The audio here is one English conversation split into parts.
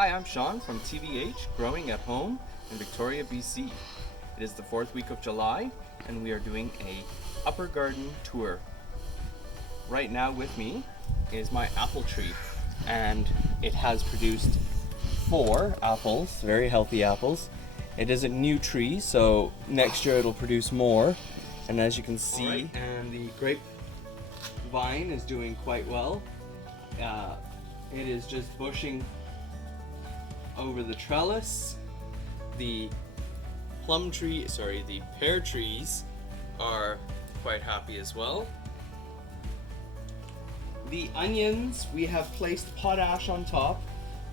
Hi, I'm Sean from TVH Growing at Home in Victoria, BC. It is the 4th week of July and we are doing a upper garden tour. Right now with me is my apple tree and it has produced 4 apples, very healthy apples. It is a new tree, so next year it'll produce more. And as you can see, and the grapevine is doing quite well. It is just bushing over the trellis. The pear trees are quite happy as well. The onions, we have placed potash on top.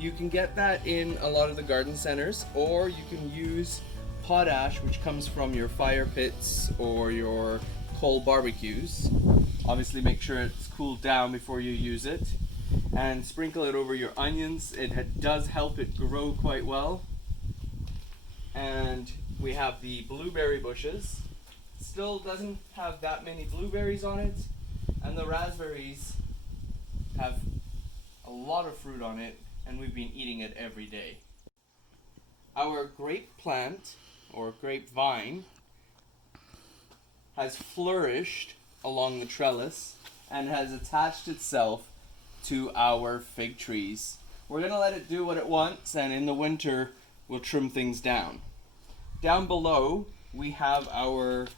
You can get that in a lot of the garden centers, or you can use potash which comes from your fire pits or your coal barbecues. Obviously make sure it's cooled down before you use it, and sprinkle it over your onions. It does help it grow quite well. And we have the blueberry bushes. Still doesn't have that many blueberries on it, and the raspberries have a lot of fruit on it, and we've been eating it every day. Our grape plant, or grapevine, has flourished along the trellis and has attached itself to our fig trees. We're going to let it do what it wants, and in the winter we'll trim things down. Down below we have our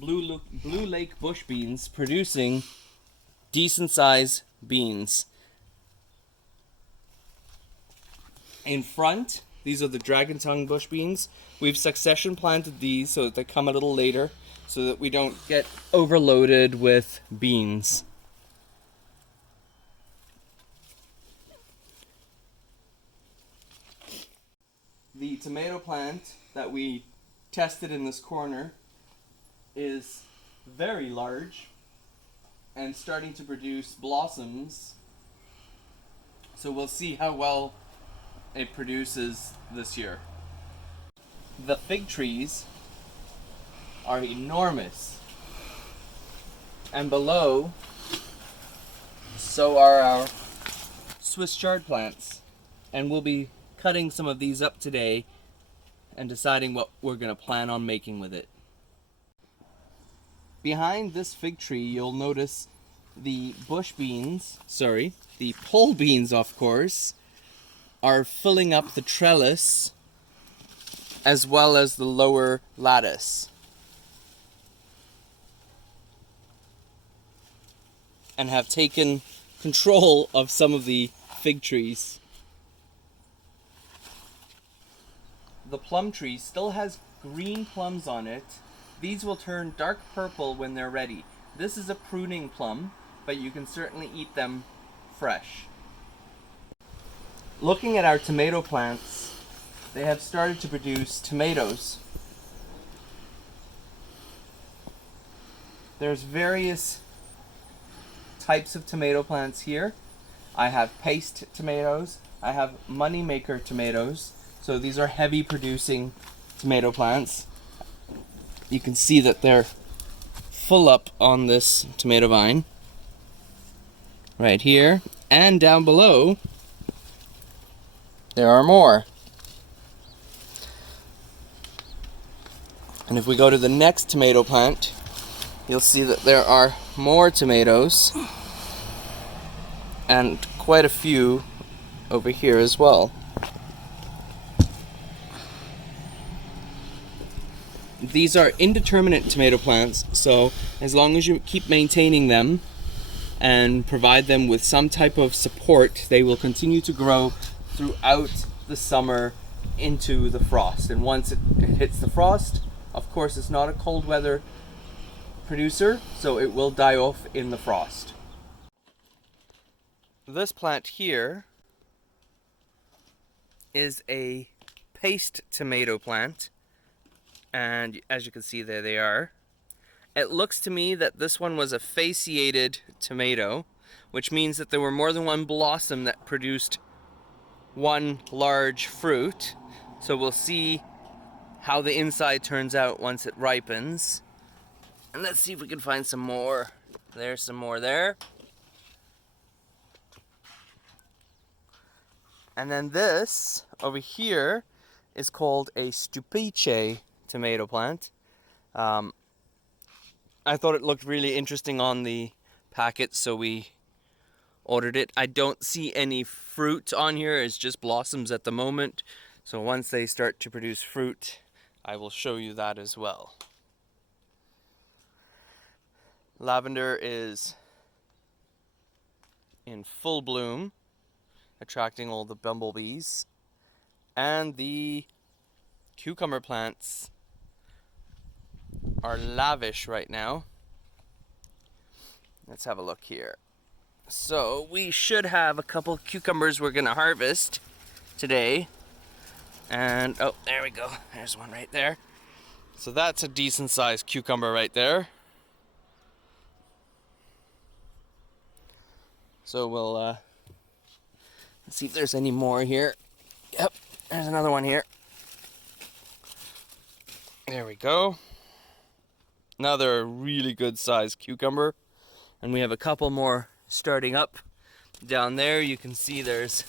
Blue Lake bush beans producing decent size beans. In front, these are the dragon tongue bush beans. We've succession planted these so that they come a little later, so that we don't get overloaded with beans. The tomato plant that we tested in this corner is very large and starting to produce blossoms. So we'll see how well it produces this year. The fig trees are enormous, and below so are our Swiss chard plants, and we'll be cutting some of these up today and deciding what we're going to plan on making with it. Behind this fig tree you'll notice the the pole beans, of course, are filling up the trellis as well as the lower lattice, and have taken control of some of the fig trees. The plum tree still has green plums on it. These will turn dark purple when they're ready. This is a pruning plum, but you can certainly eat them fresh. Looking at our tomato plants, they have started to produce tomatoes. There's various types of tomato plants here. I have paste tomatoes, I have moneymaker tomatoes, so these are heavy producing tomato plants. You can see that they're full up on this tomato vine right here, and down below there are more. And if we go to the next tomato plant, you'll see that there are more tomatoes, and quite a few over here as well. These are indeterminate tomato plants, so as long as you keep maintaining them and provide them with some type of support, they will continue to grow throughout the summer into the frost. And once it hits the frost, of course it's not a cold weather producer, so it will die off in the frost. This plant here is a paste tomato plant, and as you can see, there they are. It looks to me that this one was a fasciated tomato, which means that there were more than one blossom that produced one large fruit. So we'll see how the inside turns out once it ripens. And let's see if we can find some more. There's some more there. And then this over here is called a stupice tomato plant. I thought it looked really interesting on the packet, so we ordered it. I don't see any fruit on here, it's just blossoms at the moment. So once they start to produce fruit, I will show you that as well. Lavender is in full bloom, attracting all the bumblebees. And the cucumber plants are lavish right now. Let's have a look here. So we should have a couple cucumbers we're gonna harvest today. And oh, there we go. There's one right there. So that's a decent sized cucumber right there. So we'll let's see if there's any more here. Yep, there's another one here. There we go. Another really good sized cucumber. And we have a couple more starting up down there. You can see there's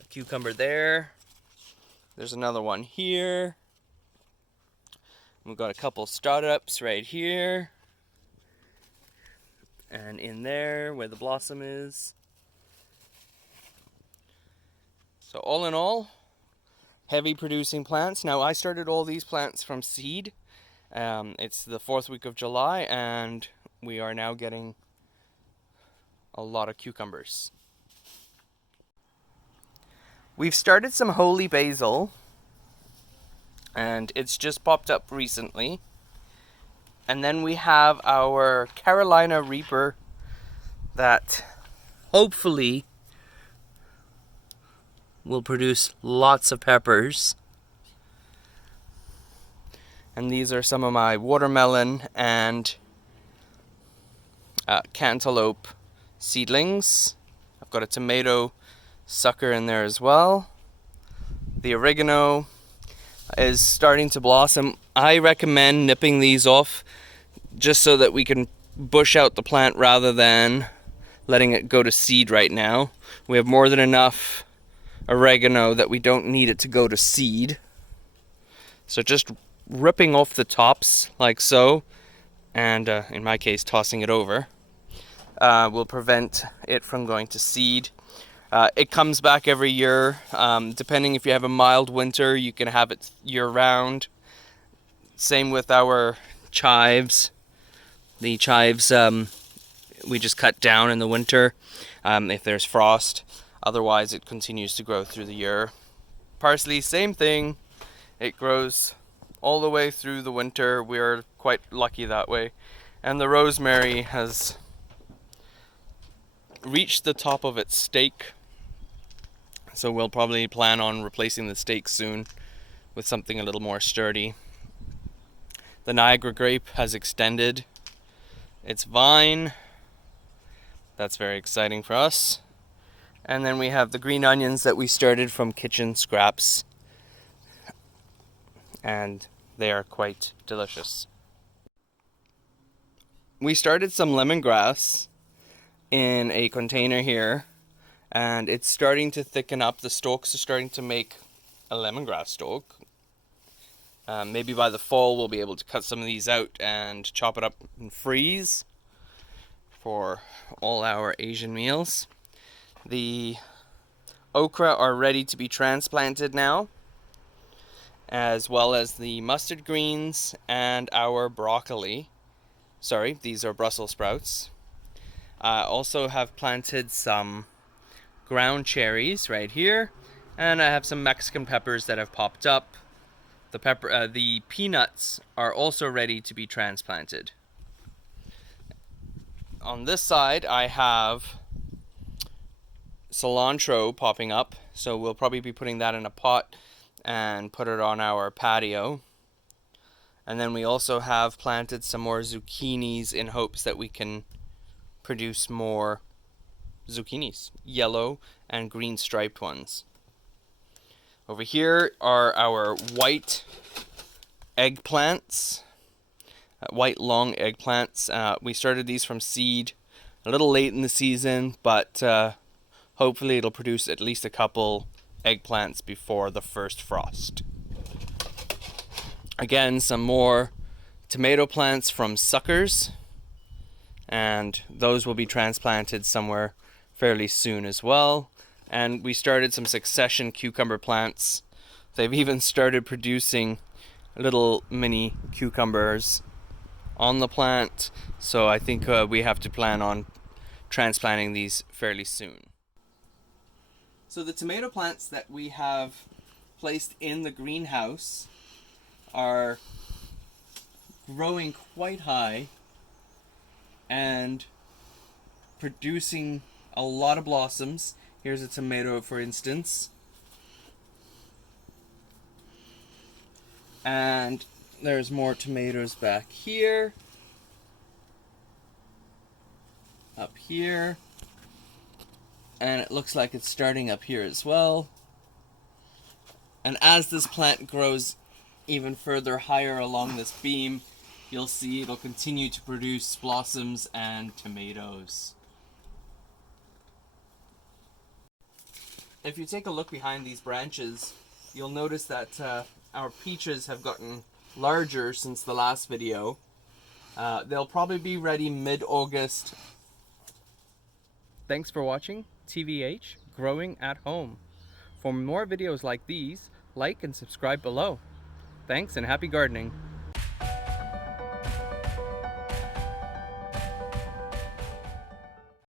a cucumber there. There's another one here. We've got a couple startups right here. And in there where the blossom is. So all in all, heavy producing plants. Now I started all these plants from seed. It's the 4th week of July and we are now getting a lot of cucumbers. We've started some holy basil and it's just popped up recently. And then we have our Carolina Reaper that hopefully will produce lots of peppers. And these are some of my watermelon and cantaloupe seedlings. I've got a tomato sucker in there as well. The oregano is starting to blossom. I recommend nipping these off just so that we can bush out the plant rather than letting it go to seed right now. We have more than enough oregano that we don't need it to go to seed. So just ripping off the tops like so, and in my case tossing it over, will prevent it from going to seed. It comes back every year. Depending if you have a mild winter, you can have it year-round. Same with our chives. The chives we just cut down in the winter if there's frost. Otherwise, it continues to grow through the year. Parsley, same thing. It grows all the way through the winter. We're quite lucky that way. And the rosemary has reached the top of its stake. So we'll probably plan on replacing the stake soon with something a little more sturdy. The Niagara grape has extended its vine. That's very exciting for us. And then we have the green onions that we started from kitchen scraps. And they are quite delicious. We started some lemongrass in a container here, and it's starting to thicken up. The stalks are starting to make a lemongrass stalk. Maybe by the fall we'll be able to cut some of these out and chop it up and freeze for all our Asian meals. The okra are ready to be transplanted now, as well as the mustard greens and our broccoli. Sorry, these are Brussels sprouts. I also have planted some ground cherries right here, and I have some Mexican peppers that have popped up. The peanuts are also ready to be transplanted. On this side, I have cilantro popping up, so we'll probably be putting that in a pot and put it on our patio. And then we also have planted some more zucchinis in hopes that we can produce more zucchinis, yellow and green striped ones. Over here are our white eggplants, white long eggplants. We started these from seed a little late in the season, but hopefully it'll produce at least a couple eggplants before the first frost. Again, some more tomato plants from suckers, and those will be transplanted somewhere fairly soon as well. And we started some succession cucumber plants. They've even started producing little mini cucumbers on the plant, so I think we have to plan on transplanting these fairly soon. So the tomato plants that we have placed in the greenhouse are growing quite high and producing a lot of blossoms. Here's a tomato, for instance. And there's more tomatoes back here. Up here. And it looks like it's starting up here as well. And as this plant grows even further higher along this beam, you'll see it'll continue to produce blossoms and tomatoes. If you take a look behind these branches, you'll notice that our peaches have gotten larger since the last video. They'll probably be ready mid-August. Thanks for watching TVH Growing at Home. For more videos like these, like and subscribe below. Thanks and happy gardening.